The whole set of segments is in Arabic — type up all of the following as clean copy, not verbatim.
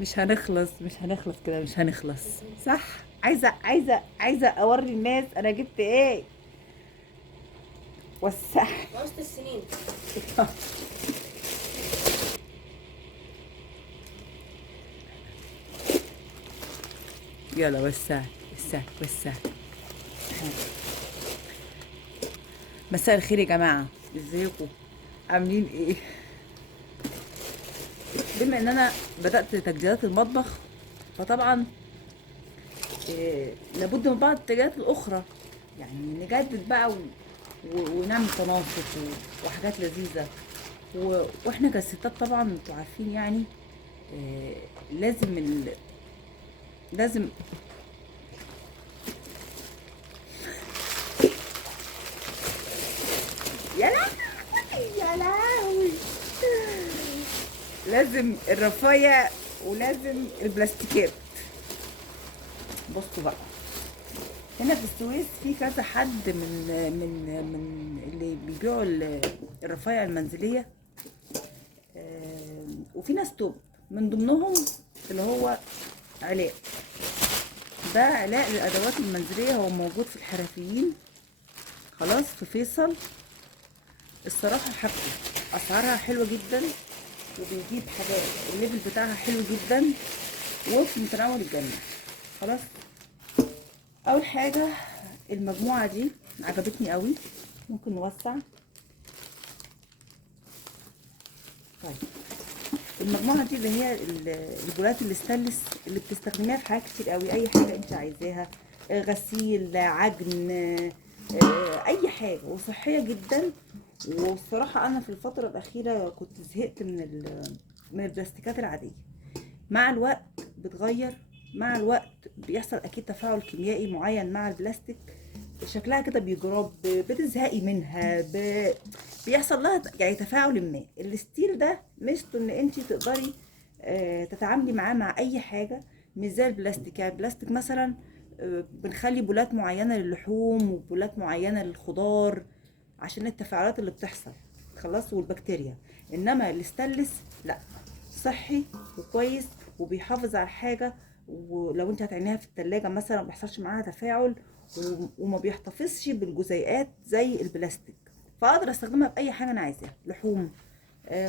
مش هنخلص كده، مش هنخلص. صح. عايزه اوري الناس انا جبت ايه. وسع. وسط السنين. يلا وسع. وسع وسع. مساء الخير يا جماعه، ازيكم؟ عاملين ايه؟ بما ان انا بدات تجديدات المطبخ، فطبعا لابد من بعض التجديدات الاخرى. يعني نجدد بقى ونعمل تناسق وحاجات لذيذه. واحنا كستات طبعا انتوا عارفين يعني. آه، لازم لازم. يا لهوي يا لهوي. لازم الرفاية ولازم البلاستيكات. بصوا بقى، هنا في السويس في كذا حد من اللي بيبيعوا الرفايع المنزلية. وفي ناس توب من ضمنهم اللي هو علاء. ده علاء للأدوات المنزلية، هو موجود في الحرفيين خلاص في فيصل. الصراحة حاجته أسعارها حلوة جدا، وبيجيب حاجات الليفل بتاعها حلو جدا وفي متناول الجميع. خلاص. أول حاجة المجموعة دي عجبتني قوي. ممكن نوسع. طيب، المجموعة دي اللي هي البولات الاستانلس اللي بتستخدميها في حاجات كتير قوي، أي حاجة أنت عايزاها. غسيل، عجن، أي حاجة، وصحية جدا. والصراحة أنا في الفترة الأخيرة كنت زهقت من البلاستيكات العادية. مع الوقت بتغير، مع الوقت بيحصل أكيد تفاعل كيميائي معين مع البلاستيك، شكلها كده بيجرب، بتزهقي منها، بيحصل لها يعني تفاعل ما. الستيل ده ميزته ان انت تقدري تتعاملي معاه مع اي حاجه، مش زي البلاستيك. يعني البلاستيك مثلا بنخلي بولات معينه للحوم وبولات معينه للخضار عشان التفاعلات اللي بتحصل خلاص والبكتيريا. انما الستانلس لا، صحي وكويس وبيحافظ على الحاجه. ولو انت هتعينيها في التلاجة مثلا ما بيحصلش معاها تفاعل، وما بيحتفظش بالجزيئات زي البلاستيك. فاقدر استخدمها في اي حاجه انا عايزاها، لحوم،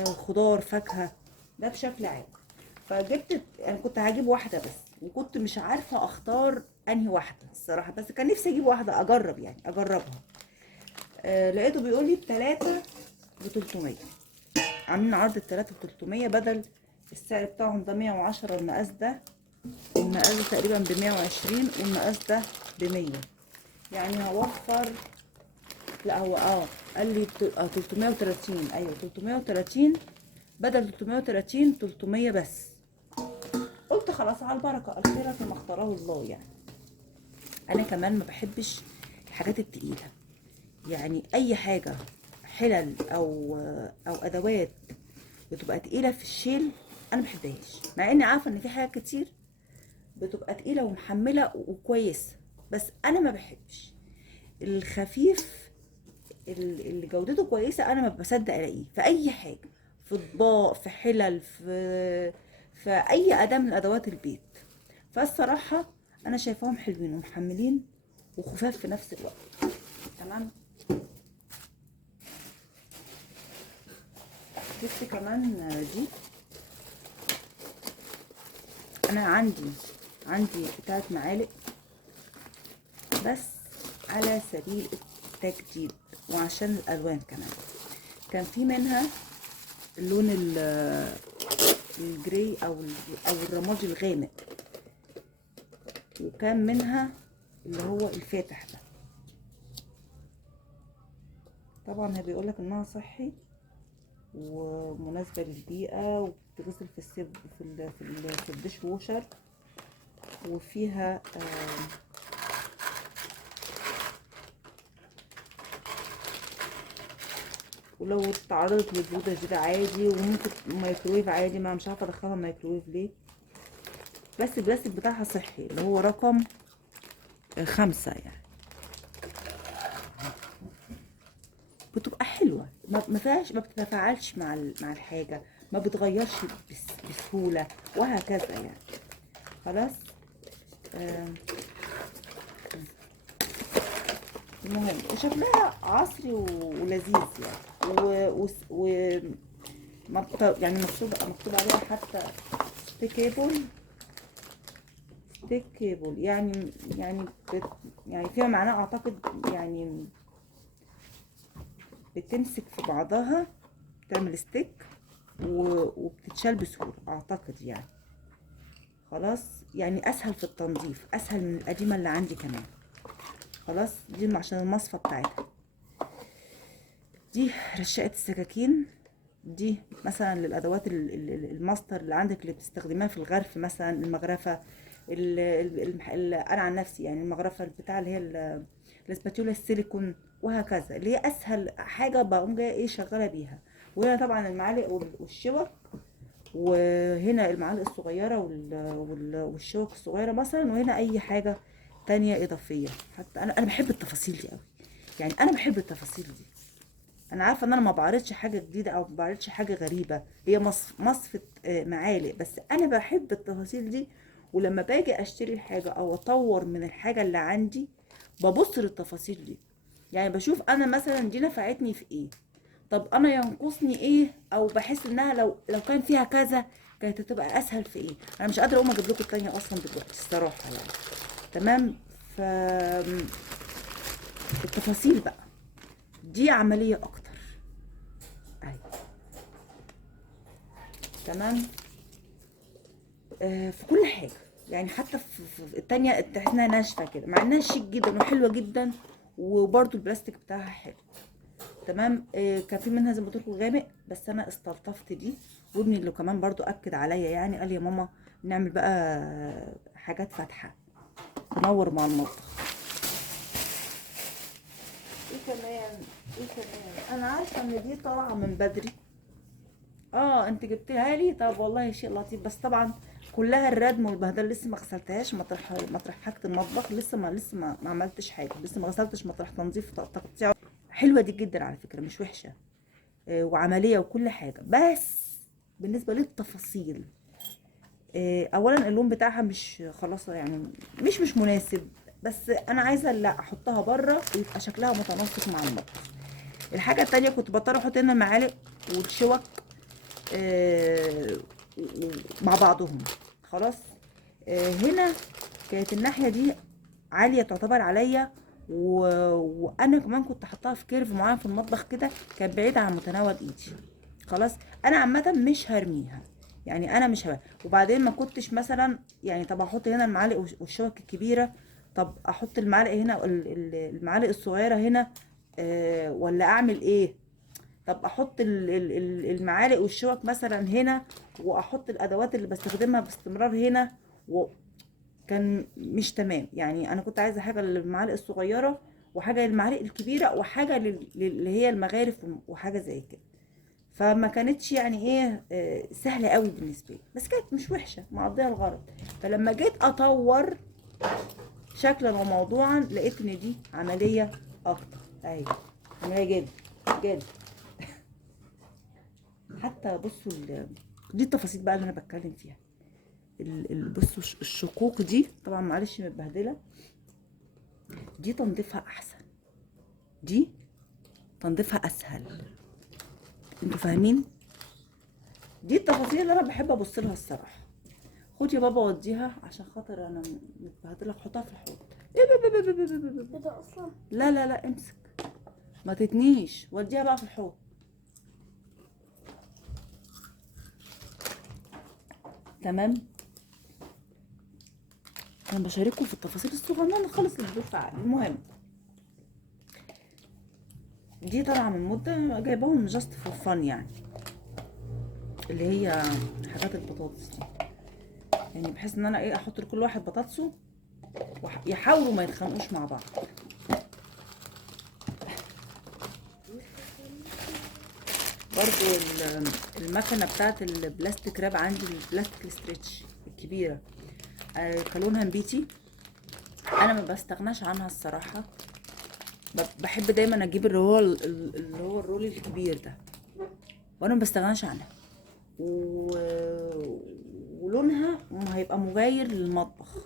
خضار، فاكهه، ده بشكل عام. فجبت، انا كنت هجيب واحده بس، وكنت مش عارفه اختار انهي واحده الصراحه، بس كان نفسي اجيب واحده اجرب، يعني اجربها. لقيته بيقول لي التلاته ب 300. عاملين عرض التلاته ب 300 بدل السعر بتاعهم ده 110. المقاس ده، المقاس ده تقريبا ب 120، والمقاس ده ب 100. يعني هوفر. لا هو قال لي 330. ايوه 330 بدل 330 300 بس. قلت خلاص على البركه، الخير فيما اختاره الله. يعني انا كمان ما بحبش الحاجات التقيله. يعني اي حاجه حلل او ادوات بتبقى تقيله في الشيل انا ما بحبهاش، مع اني عارفه ان في حاجات كتير بتبقى تقيله ومحمله وكويسه، بس انا ما بحبش الخفيف اللي جودته كويسه. انا ما بصدق الاقيه في اي حاجه، في اطباق، في حلل، في اي اداه من ادوات البيت. فالصراحه انا شايفاهم حلوين ومحملين وخفاف في نفس الوقت. تمام. جبت كمان دي. انا عندي بتاعه معالق، بس على سبيل التجديد وعشان الالوان كمان. كان في منها اللون الجري او الرمادي الغامق، وكان منها اللي هو الفاتح ده. طبعا هي بيقولك انها صحي ومناسبة للبيئة، وبتغسل في السب في الدش ووشر، وفيها ولو تعرضت للبرودة شديدة عادي، وممكن مايكرويف عادي. ما مش عارفة ادخلها مايكرويف ليه، بس البلاستيك بتاعها صحي اللي هو رقم 5 يعني. بتبقى حلوة، ما فيهاش، ما بتتفاعلش مع الحاجة، ما بتغيرش بسهوله وهكذا يعني. خلاص. المهم وشكلها عصري ولذيذ يعني يعني مكتوب عليها حتى ستيكيبل. يعني فيها معناه اعتقد يعني بتمسك في بعضها، تعمل ستيك وبتتشال بسهولة اعتقد يعني. خلاص يعني اسهل في التنظيف، اسهل من القديمة اللي عندي كمان. خلاص دي عشان المصفى بتاعتها. دي رشاقة السكاكين، دي مثلا للادوات الماستر اللي عندك اللي بتستخدميها في الغرف، مثلا المغرفة. انا عن نفسي يعني المغرفة بتاع اللي هي الاسباتيولا السيليكون وهكذا، اللي هي اسهل حاجة بقوم جايه ايه شغالة بيها. وهنا طبعا المعالق والشوك، وهنا المعالق الصغيرة والشوك الصغيرة مثلا، وهنا اي حاجة تانية اضافية. حتى انا بحب التفاصيل دي قوي يعني، انا بحب التفاصيل دي. انا عارفه ان انا ما بعرضش حاجه جديده او ما بعرضش حاجه غريبه، هي مصفة معالق، بس انا بحب التفاصيل دي. ولما باجي اشتري الحاجه او اطور من الحاجه اللي عندي ببص للتفاصيل دي. يعني بشوف انا مثلا دي نفعتني في ايه، طب انا ينقصني ايه، او بحس انها لو كان فيها كذا كانت هتبقى اسهل في ايه. انا مش قادره اقوم اجيب لكم التانية اصلا دلوقتي الصراحه يعني. تمام. ف التفاصيل بقى دي عمليه اكتر. اهي. تمام. في كل حاجه يعني، حتى في التانية تحس انها ناشفه كده، مع انها شيك جدا وحلوه جدا، وبرده البلاستيك بتاعها حلو. تمام. كان في منها زي ما قلت لكم غامق، بس انا استلطفت دي. وابني اللي كمان برضو اكد عليا يعني، قال يا ماما نعمل بقى حاجات فاتحه تنور مع المطبخ. ايه كمان انا عارفه ان دي طالعه من بدري. انت جبتها لي، طب والله شيء لطيف، بس طبعا كلها الردم والبهدله، لسه ما غسلتهاش. مطرح حاجه المطبخ لسه ما عملتش حاجه، لسه ما غسلتش مطرح تنظيف تقطيع. حلوه دي جدا على فكره، مش وحشه. وعمليه وكل حاجه، بس بالنسبه للتفاصيل اولا اللون بتاعها مش خلاص يعني، مش مناسب. بس انا عايزه لا احطها بره ويبقى شكلها متناسق مع المطبخ. الحاجه التانية كنت بضطر احط هنا المعالق والشوك آه، مع بعضهم. خلاص. هنا كانت الناحيه دي عاليه تعتبر عليا، وانا كمان كنت حطاها في كيرف معين في المطبخ كده، كان بعيد عن متناول ايدي. خلاص. انا عامه مش هرميها يعني، انا مش هرميها. وبعدين ما كنتش مثلا يعني، طب احط هنا المعالق والشوك الكبيره، طب احط المعالق هنا المعالق الصغيره هنا، ولا اعمل ايه؟ طب احط المعالق والشوك مثلا هنا، واحط الادوات اللي بستخدمها باستمرار هنا. وكان مش تمام يعني، انا كنت عايزه حاجه للمعالق الصغيره، وحاجه للمعالق الكبيره، وحاجه اللي هي المغارف وحاجه زي كده. فما كانتش يعني ايه سهله قوي بالنسبه لي، بس كانت مش وحشه، مقضيه الغرض. فلما جيت اطور شكلا وموضوعا لقيت ان دي عمليه اكتر. اهي عمليه جد جد. حتى بصوا دي التفاصيل بقى اللي انا بتكلم فيها. بصوا الشقوق دي طبعا معلش متبهدله، دي تنظيفها احسن، دي تنظيفها اسهل. انتوا فاهمين؟ دي التفاصيل اللي انا بحب ابص لها الصراحه. خد يا بابا وديها عشان خاطر انا متبهدله، حطها في الحوض. كده اصلا. لا لا لا امسك، ما تتنيش، وديها بقى في الحوض. تمام. انا بشارككم في التفاصيل الصغننه خالص اللي بتدور في عقلي. المهم دي طالعه من مده، جايباهم جاست فور فن يعني، اللي هي حاجات البطاطس دي يعني، بحيث ان انا ايه احط لكل واحد بطاطسه يحاولوا ما يتخانقوش مع بعض. برضو المكنه بتاعت البلاستيك راب عندي، البلاستيك الستريتش الكبيره، كلونها نبيتي. انا ما بستغناش عنها الصراحه، بحب دايما اجيب اللي هو الرول الكبير ده، وانا ما بستغناش عنها. ولونها هيبقى مغاير للمطبخ.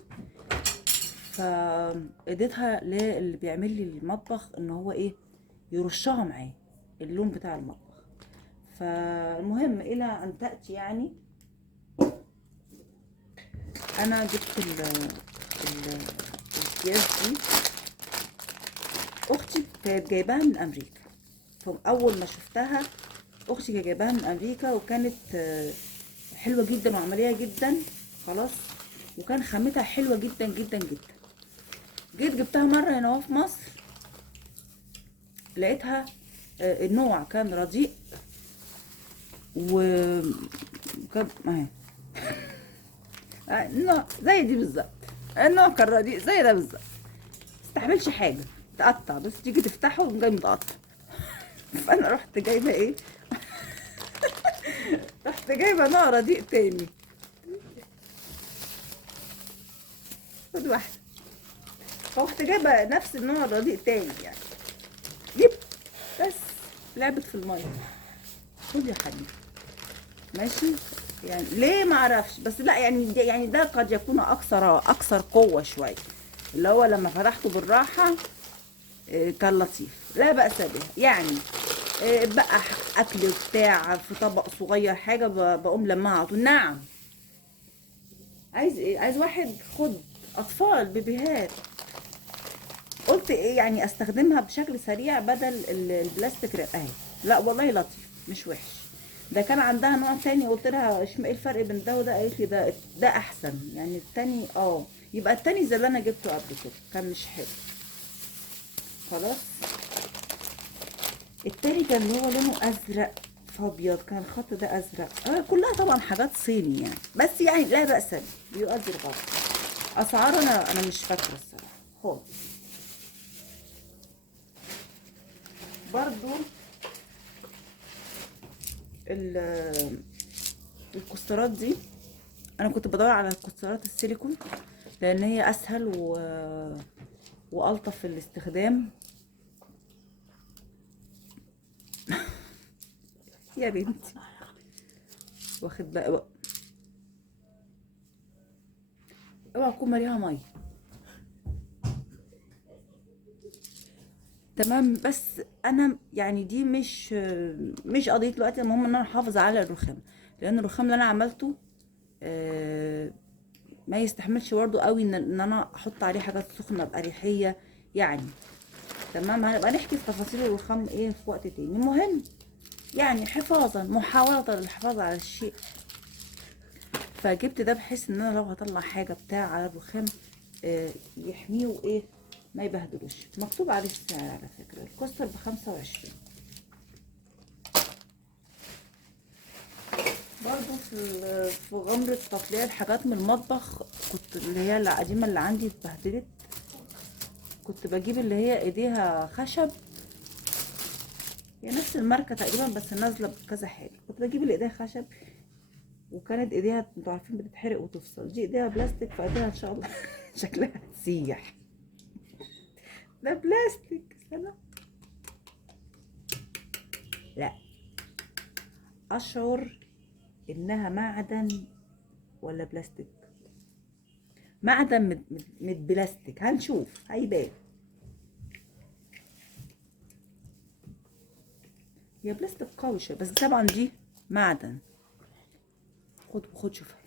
فاديتها للي بيعمل لي المطبخ ان هو ايه يرشها معاه اللون بتاع المطبخ. فالمهم الى ان تاتي يعني انا جبت الاكياس دي. اختي كانت جايباها من امريكا، فاول ما شفتها اختي كانت جايباها من امريكا، وكانت حلوه جدا وعمليه جدا خلاص، وكان خامتها حلوه جدا جدا جدا. جيت جبتها مره هنا اهو في مصر، لقيتها النوع كان رديء وكان اهي النوع زي دي بالظبط. النوع كان رديء زي ده بالظبط، مستحملش حاجه، تقطع بس تيجي تفتحه وجاي متقطع. فانا رحت جايبه ايه رحت جايبه نوع رديء تاني. خد واحده. فرحت جايبه نفس النوع الرديء تاني يعني. جبت بس لعبت في الميه. خد يا حبيبي ماشي. يعني ليه ما اعرفش، بس لا يعني ده قد يكون اكثر قوه شويه، اللي هو لما فتحته بالراحه كان لطيف لا بأس به يعني. بقى اكل بتاع في طبق صغير حاجه بقوم لمها على طول. نعم. عايز ايه؟ عايز واحد خد اطفال بيبيهات. قلت ايه يعني استخدمها بشكل سريع بدل البلاستيك اهي. لا والله لطيف مش وحش. ده كان عندها نوع تاني، قلت لها ايه الفرق بين ده وده؟ قالت لي ده احسن يعني التاني يبقى التاني زي اللي انا جبته قبل كده كان مش حلو خلاص. التاني كان اللي هو لونه ازرق في ابيض، كان الخط ده ازرق. كلها طبعا حاجات صيني يعني، بس يعني لا بأس به بيؤدي الغرض. اسعار انا مش فاكره الصراحه خالص. برضو الكسترات دي انا كنت بدور على الكسترات السيليكون لان هي اسهل والطف في الاستخدام. يا بنتي واخد بقى اوعى تكون مليها ميه. تمام. بس انا يعني دي مش قضيه الوقت. المهم ان انا احافظ على الرخام، لان الرخام اللي انا عملته ما يستحملش برضه قوي ان انا احط عليه حاجات سخنه باريحيه يعني. تمام. هنبقى نحكي في تفاصيل الرخام ايه في وقت تاني. المهم يعني حفاظا محاوله للحفاظ على الشيء، فجبت ده بحيث ان انا لو هطلع حاجه بتاع على الرخام يحميه وايه ما يبهدلوش. مكتوب عليه السعر على فكره، الكوستر ب25. برضو في غمرة تطليع الحاجات من المطبخ، كنت اللي هي القديمة اللي عندي اتبهدلت، كنت بجيب اللي هي ايديها خشب، هي نفس الماركة تقريبا بس نازلة بكذا حاجة. كنت بجيب اللي ايديها خشب وكانت ايديها انتوا عارفين بتتحرق وتفصل. دي ايديها بلاستيك فايديها ان شاء الله شكلها هتسيح. ده بلاستيك. استنى لا اشعر انها معدن ولا بلاستيك. معدن من بلاستيك. هنشوف هيبان. هي بلاستيك قوي شويه بس طبعا دي معدن. خد شوفها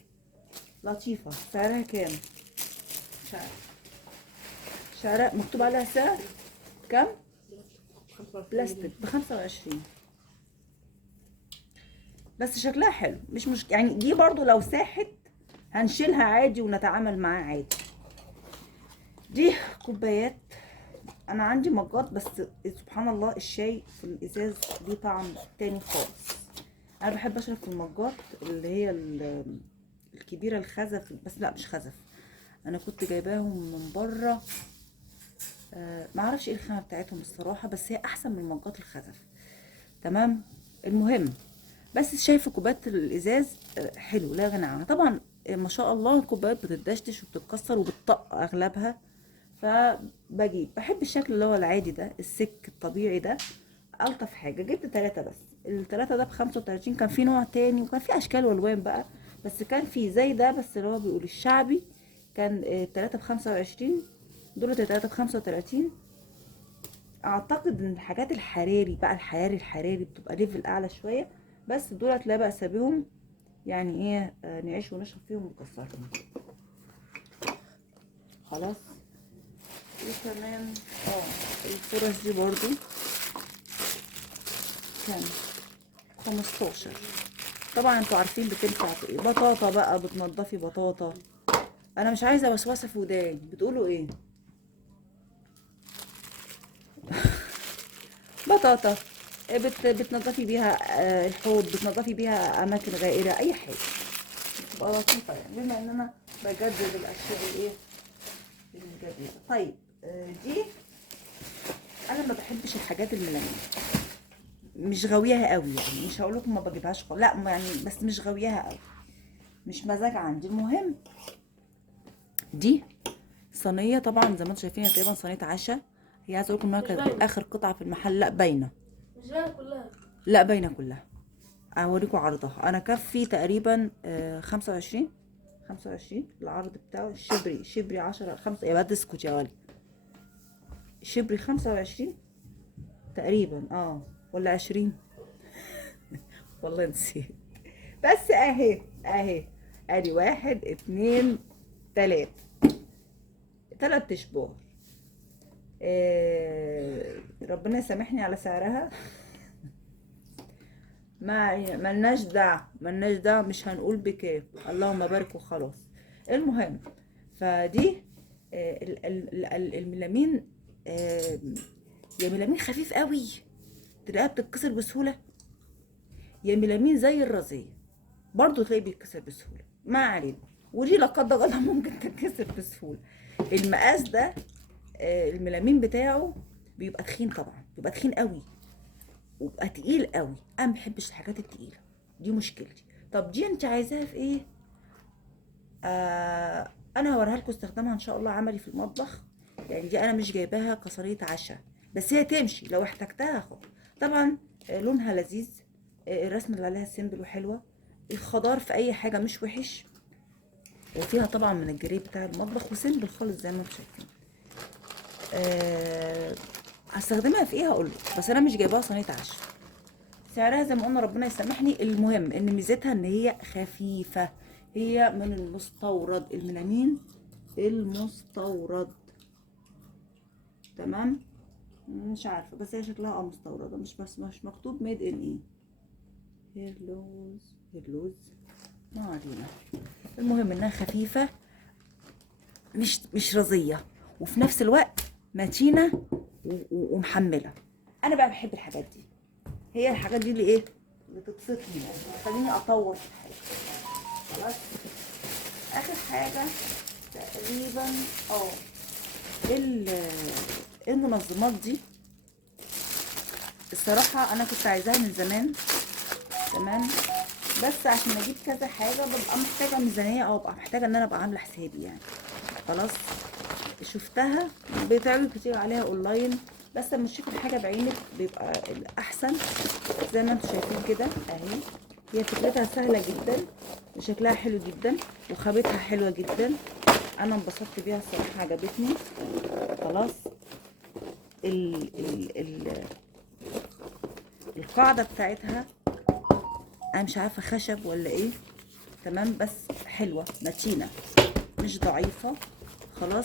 لطيفه. سعرها كام؟ مش عارف. سعرها مكتوب عليها سعر كام؟ بلاستيك ب25. بس شكلها حلو مش يعني دي برضو لو ساحت هنشيلها عادي ونتعامل معاها عادي. دي كوبايات. انا عندي مجات بس سبحان الله الشاي في الازاز ليه طعم تاني خالص. انا بحب اشرب في المجات اللي هي الكبيره الخزف، بس لا مش خزف. انا كنت جايباهم من بره معرفش ايه الخامه بتاعتهم الصراحه، بس هي احسن من مجات الخزف. تمام. المهم بس شايفه كوبايات الازاز حلو لا غنى عنها طبعا. ما شاء الله الكوبايات بتدشدش وبتتكسر وبتطق اغلبها، فبجيب بحب الشكل اللي هو العادي ده السك الطبيعي ده الطف حاجه. جبت 3 بس، التلاتة ده ب35. كان في نوع تاني وكان في اشكال والوان بقى، بس كان في زي ده بس اللي هو بيقول الشعبي، كان التلاتة ب25، دول التلاتة ب35. اعتقد ان الحاجات الحراري بقى، الحراري بتبقى ليفل اعلى شويه، بس دولت لا بأس بهم، يعني ايه نعيش ونشرب فيهم ونكسرهم. خلاص. وكمان الفرش دي برضو كان 15. طبعا انتوا عارفين بتنفع في ايه، بطاطا بقى، بتنضفي بطاطا. انا مش عايزه وسوسه في وداني، بتقولوا ايه؟ بطاطا، بتنضفي بيها الحوض، بتنضفي بيها اماكن غائره، اي حاجه بتبقى لطيفه يعني، بما ان انا بجدد الاشياء الايه الجديده. طيب دي انا ما بحبش الحاجات الملونه، مش غاوياها قوي يعني، مش هقول لكم ما بجيبهاش لا يعني، بس مش غاوياها قوي، مش مزاج عندي. المهم دي صينيه، طبعا زي ما انتم شايفين تقريبا صينيه عشاء. هي عايزه اقول لكم انها مش كانت باينة. اخر قطعه في المحل. لا باينه، مش باينة كلها. لا باينه كلها. اوريكم عرضها. انا كفي تقريبا 25 العرض بتاعه. شبري 10 5 يا باد اسكت يا ولد. شبري 25 تقريبا ولا 20 والله نسيت. بس اهي ادي 1 2 3 اشبار. ربنا يسامحني على سعرها. ما ملناش دعوة، مش هنقول بكام، اللهم بارك وخلاص. المهم فدي الميلامين، يا ميلامين خفيف قوي تلاقيها بتتكسر بسهولة، يا ميلامين زي الرزية برضو تلاقيه بيتكسر بسهولة، ما علينا. ودي لا قدر الله ممكن تتكسر بسهولة. المقاس ده الميلامين بتاعه بيبقى تخين، طبعا بيبقى تخين قوي وبقى تقيل قوي. انا ما بحبش الحاجات التقيله، دي مشكلتي. طب دي انت عايزاها في ايه؟ انا هوريها لكم استخدامها ان شاء الله عملي في المطبخ. يعني دي انا مش جايباها كصينيه عشاء، بس هي تمشي لو احتجتها هاخد. طبعا لونها لذيذ، الرسمه اللي عليها سيمبل وحلوه، الخضار في اي حاجه مش وحش، وفيها طبعا من الجري بتاع المطبخ وسيمبل خالص زي ما انتم شايفين. هستخدمها في ايه هقول لك، بس انا مش جايباها صينيه عشاء. سعرها زي ما قلنا ربنا يسامحني. المهم ان ميزتها ان هي خفيفه، هي من المستورد، الميلامين المستورد. تمام. مش عارفه بس هي شكلها مستورده، مش مكتوب ميد ان ايه. هيرلوز ما علينا. المهم انها خفيفه، مش رزيه، وفي نفس الوقت متينه ومحمله. انا بقى بحب الحاجات دي، هي الحاجات دي اللي ايه اللي تبسطني يعني، تخليني اطور في الحاجه. خلاص. اخر حاجه تقريبا المنظمات دي. الصراحه انا كنت عايزاها من زمان، تمام، بس عشان اجيب كذا حاجه ببقى محتاجه ميزانيه، او ببقى محتاجه ان انا ابقى عامله حسابي يعني. خلاص. شفتها بيتعرض كتير عليها اونلاين، بس لما تشوفي الحاجه بعينك بيبقى الاحسن. زي ما انتم شايفين كده اهي، هي فكرتها سهله جدا وشكلها حلو جدا وخامتها حلوه جدا. انا انبسطت بيها الصراحه، عجبتني. خلاص. ال ال ال القاعده بتاعتها انا مش عارفه خشب ولا ايه، تمام، بس حلوه متينه مش ضعيفه. خلاص.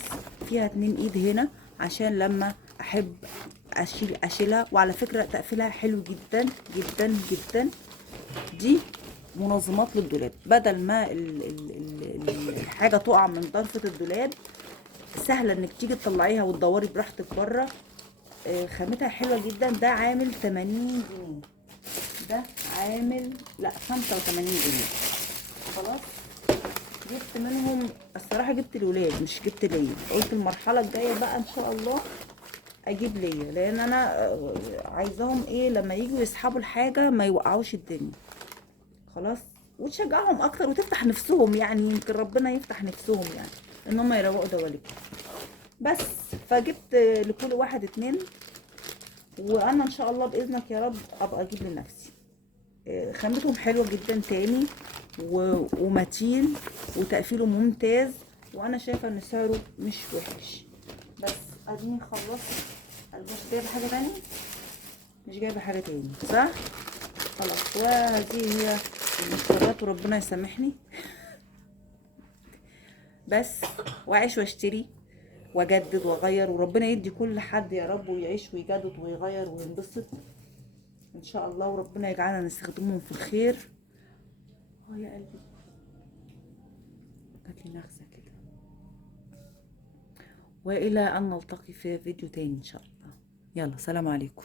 فيها 2 ايد هنا عشان لما احب اشيلها، وعلى فكره تقفيلها حلو جدا جدا جدا. دي منظمات للدولاب، بدل ما الحاجه تقع من ضرفه الدولاب، سهله انك تيجي تطلعيها وتدوري براحتك بره. خامتها حلوه جدا. ده عامل 80 جنيه، ده عامل 85 جنيه. خلاص. جبت منهم الصراحه، جبت الولاد مش جبت ليا، قلت المرحله الجايه بقى ان شاء الله اجيب ليا، لان انا عايزاهم ايه لما يجوا يسحبوا الحاجه ما يوقعوش الدنيا. خلاص. وتشجعهم اكتر وتفتح نفسهم، يعني يمكن ربنا يفتح نفسهم يعني ان هم يروقوا دواليبهم. بس فجبت لكل واحد 2، وانا ان شاء الله باذنك يا رب ابقى اجيب لنفسي. خامتهم حلوه جدا تاني ومتين وتقفيله ممتاز، وانا شايفه ان سعره مش وحش. بس اديني خلصت. مش جايبه حاجه تانية، مش جايبه حاجه تاني صح؟ خلاص، وهذه هي المشتريات وربنا يسامحني. بس واعيش واشتري واجدد واغير، وربنا يدي كل حد يا رب ويعيش ويجدد ويغير وينبسط ان شاء الله، وربنا يجعلنا نستخدمهم في الخير. يا قلبي جاتلي نغزة كده. والى ان نلتقي في فيديو تاني ان شاء الله. يلا سلام عليكم.